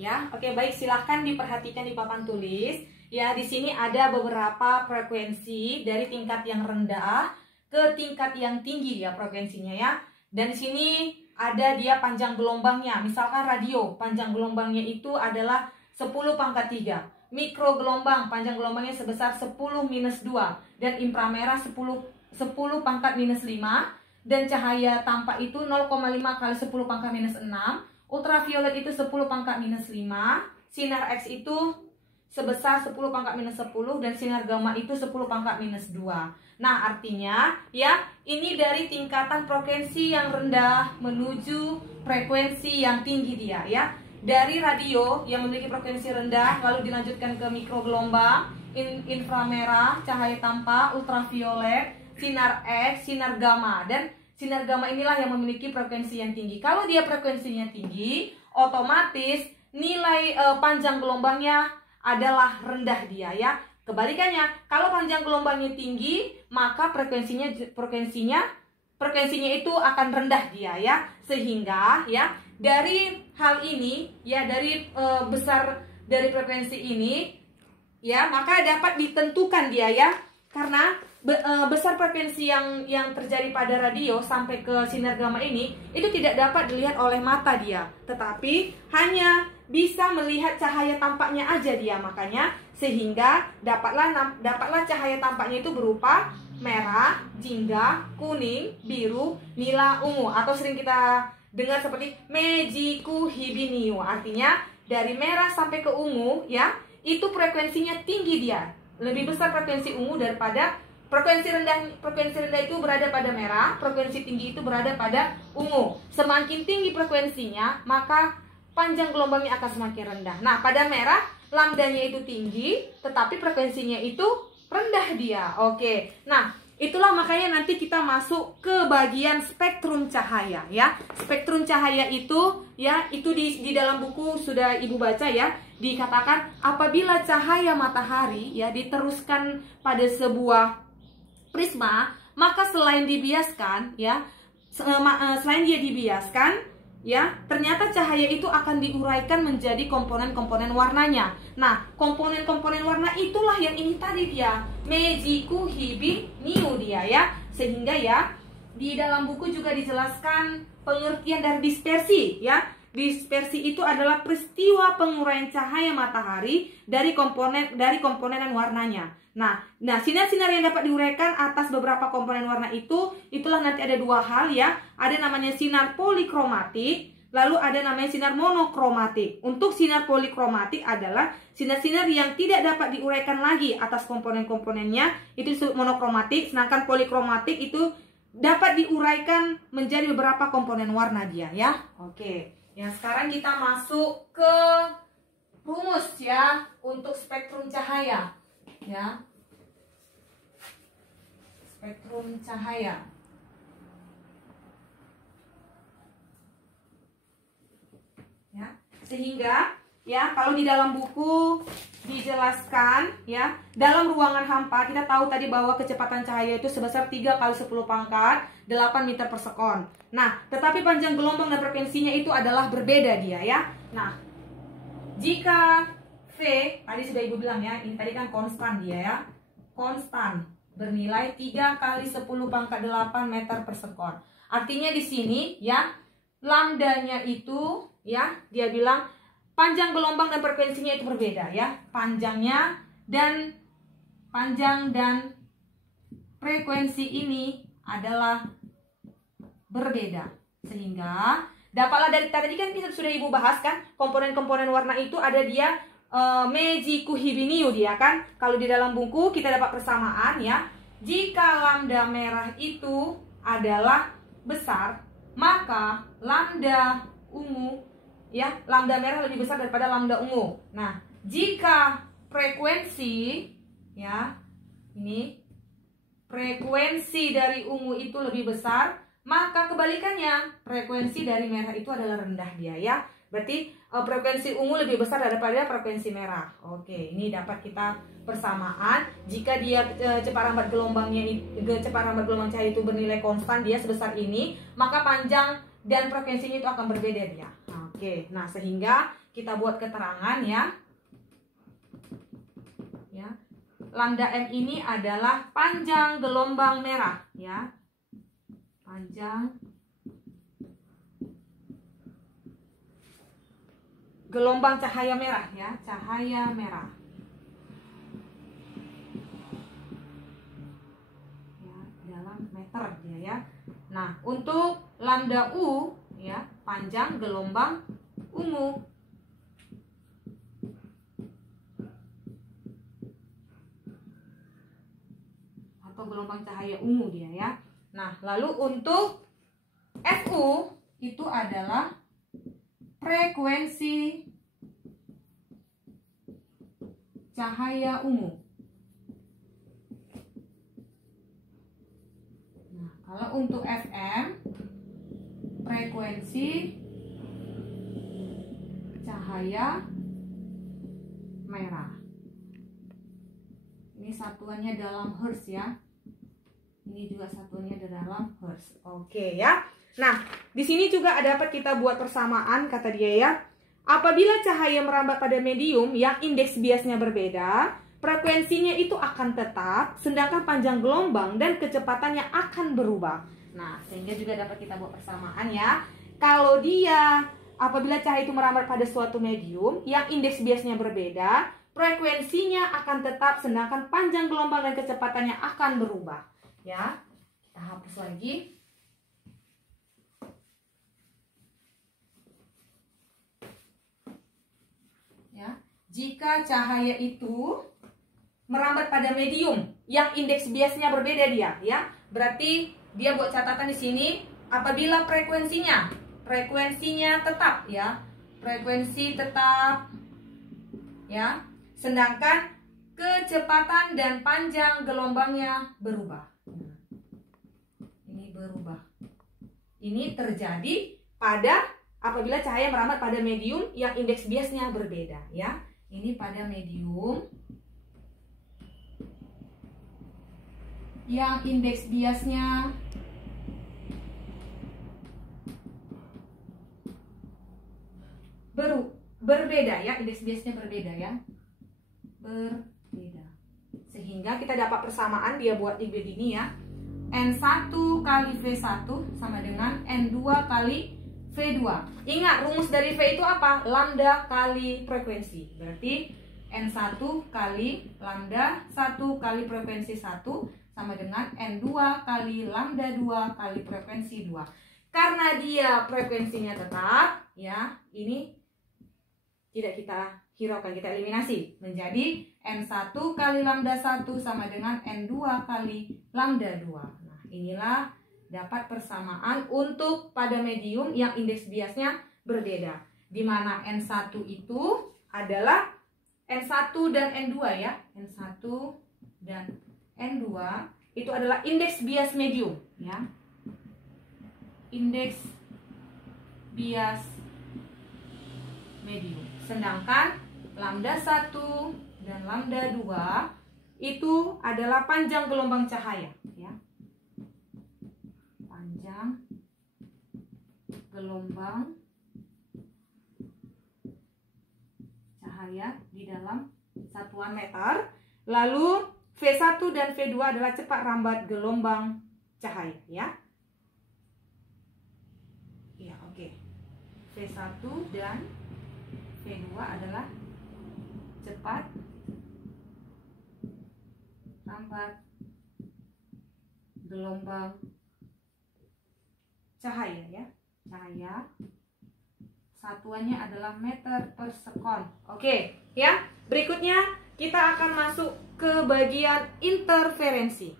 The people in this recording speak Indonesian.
Ya, oke, baik, silahkan diperhatikan di papan tulis. Ya, di sini ada beberapa frekuensi dari tingkat yang rendah ke tingkat yang tinggi ya frekuensinya ya. Dan di sini ada dia panjang gelombangnya. Misalkan radio, panjang gelombangnya itu adalah 10⁻3. Mikrogelombang, panjang gelombangnya sebesar 10⁻2. Dan inframerah 10⁻5. Dan cahaya tampak itu 0,5 kali 10⁻6. Ultraviolet itu 10⁻5. Sinar X itu sebesar 10⁻10 dan sinar gamma itu 10⁻2. Nah, artinya ya, ini dari tingkatan frekuensi yang rendah menuju frekuensi yang tinggi dia ya. Dari radio yang memiliki frekuensi rendah lalu dilanjutkan ke mikrogelombang, inframerah, cahaya tampak, ultraviolet, sinar X, sinar gamma. Dan sinar gamma inilah yang memiliki frekuensi yang tinggi. Kalau dia frekuensinya tinggi, otomatis nilai panjang gelombangnya adalah rendah dia ya. Kebalikannya, kalau panjang gelombangnya tinggi, maka frekuensinya itu akan rendah dia ya. Sehingga ya, dari hal ini ya, dari besar dari frekuensi ini ya, maka dapat ditentukan dia ya. Karena besar frekuensi yang terjadi pada radio sampai ke sinar gamma ini itu tidak dapat dilihat oleh mata dia, tetapi hanya bisa melihat cahaya tampaknya aja dia. Makanya sehingga dapatlah cahaya tampaknya itu berupa merah, jingga, kuning, biru, nila, ungu, atau sering kita dengar seperti mejiku hibiniu. Artinya dari merah sampai ke ungu ya, itu frekuensinya tinggi dia. Lebih besar frekuensi ungu daripada frekuensi rendah. Frekuensi rendah itu berada pada merah, frekuensi tinggi itu berada pada ungu. Semakin tinggi frekuensinya, maka panjang gelombangnya akan semakin rendah. Nah, pada merah lambdanya itu tinggi, tetapi frekuensinya itu rendah dia. Oke. Nah, itulah makanya nanti kita masuk ke bagian spektrum cahaya ya. Spektrum cahaya itu ya, itu di dalam buku sudah Ibu baca ya. Dikatakan apabila cahaya matahari ya diteruskan pada sebuah prisma, maka selain dibiaskan ya, selain dia dibiaskan ya, ternyata cahaya itu akan diuraikan menjadi komponen-komponen warnanya. Nah, komponen-komponen warna itulah yang ini tadi dia, mejiku hibi niu dia ya. Sehingga ya, di dalam buku juga dijelaskan pengertian dari dispersi ya. Dispersi itu adalah peristiwa penguraian cahaya matahari dari komponen warnanya. Nah, sinar-sinar yang dapat diuraikan atas beberapa komponen warna itulah nanti ada dua hal ya. Ada namanya sinar polikromatik, lalu ada namanya sinar monokromatik. Untuk sinar polikromatik adalah sinar-sinar yang tidak dapat diuraikan lagi atas komponen-komponennya, itu disebut monokromatik. Sedangkan polikromatik itu dapat diuraikan menjadi beberapa komponen warna dia ya. Oke. Ya, sekarang kita masuk ke rumus ya untuk spektrum cahaya. Ya, spektrum cahaya. Ya, sehingga ya, kalau di dalam buku dijelaskan ya, dalam ruangan hampa kita tahu tadi bahwa kecepatan cahaya itu sebesar 3 kali 10⁻8 meter per sekon. Nah, tetapi panjang gelombang dan frekuensinya itu adalah berbeda dia ya. Nah, jika V, tadi sudah Ibu bilang ya, ini tadi kan konstan dia ya. Konstan bernilai 3 kali 10⁻8 meter per sekon. Artinya di sini ya, lambdanya itu ya, dia bilang panjang gelombang dan frekuensinya itu berbeda ya. Panjang dan frekuensi ini adalah berbeda. Sehingga dapatlah dari tadi kan kita sudah Ibu bahas kan, komponen-komponen warna itu ada dia mejiku hibiniu dia kan. Kalau di dalam buku kita dapat persamaan ya. Jika lambda merah itu adalah besar, maka lambda ungu ya, lambda merah lebih besar daripada lambda ungu. Nah, jika frekuensi ya, ini frekuensi dari ungu itu lebih besar, maka kebalikannya, frekuensi dari merah itu adalah rendah dia ya. Berarti frekuensi ungu lebih besar daripada frekuensi merah. Oke, ini dapat kita persamaan. Jika dia cepat rambat gelombang cahaya itu bernilai konstan dia sebesar ini, maka panjang dan frekuensinya itu akan berbeda dia. Oke. Oke, nah sehingga kita buat keterangan ya. Lambda M ini adalah panjang gelombang merah ya. Panjang gelombang cahaya merah ya, cahaya merah. Ya, dalam meter dia ya. Nah, untuk lambda U ya, panjang gelombang ungu. Gelombang cahaya ungu dia ya. Nah, lalu untuk FU itu adalah frekuensi cahaya ungu. Nah, kalau untuk FM frekuensi cahaya merah. Ini satuannya dalam hertz ya. Ini juga satuannya dalam hertz. Oke ya. Nah, di sini juga dapat kita buat persamaan kata dia ya. Apabila cahaya merambat pada medium yang indeks biasnya berbeda, frekuensinya itu akan tetap, sedangkan panjang gelombang dan kecepatannya akan berubah. Nah, sehingga juga dapat kita buat persamaan ya. Kalau apabila cahaya itu merambat pada suatu medium yang indeks biasnya berbeda, frekuensinya akan tetap, sedangkan panjang gelombang dan kecepatannya akan berubah. Ya, kita hapus lagi. Ya, jika cahaya itu merambat pada medium yang indeks biasnya berbeda dia, ya, berarti dia buat catatan di sini. Apabila frekuensinya tetap, ya, frekuensi tetap, ya, sedangkan kecepatan dan panjang gelombangnya berubah. Berubah. Ini terjadi apabila cahaya merambat pada medium yang indeks biasnya berbeda ya. Ini pada medium yang indeks biasnya berbeda ya, indeks biasnya berbeda ya. Berbeda. Sehingga kita dapat persamaan dia buat di begini ya. N1 kali V1 sama dengan N2 kali V2. Ingat, rumus dari V itu apa? Lambda kali frekuensi. Berarti N1 kali lambda 1 kali frekuensi 1 sama dengan N2 kali lambda 2 kali frekuensi 2. Karena dia frekuensinya tetap, ya, ini tidak kita hiraukan, kita eliminasi. Menjadi N1 kali lambda 1 sama dengan N2 kali lambda 2. Inilah dapat persamaan untuk pada medium yang indeks biasnya berbeda. Di mana N1 itu adalah N1 dan N2 ya. N1 dan N2 itu adalah indeks bias medium ya. Indeks bias medium. Sedangkan lambda 1 dan lambda 2 itu adalah panjang gelombang cahaya ya. Gelombang cahaya di dalam satuan meter. Lalu V1 dan V2 adalah cepat rambat gelombang cahaya ya. Ya, oke. V1 dan V2 adalah cepat rambat gelombang cahaya ya. Cahaya satuannya adalah meter per sekon. Oke, ya. Berikutnya kita akan masuk ke bagian interferensi.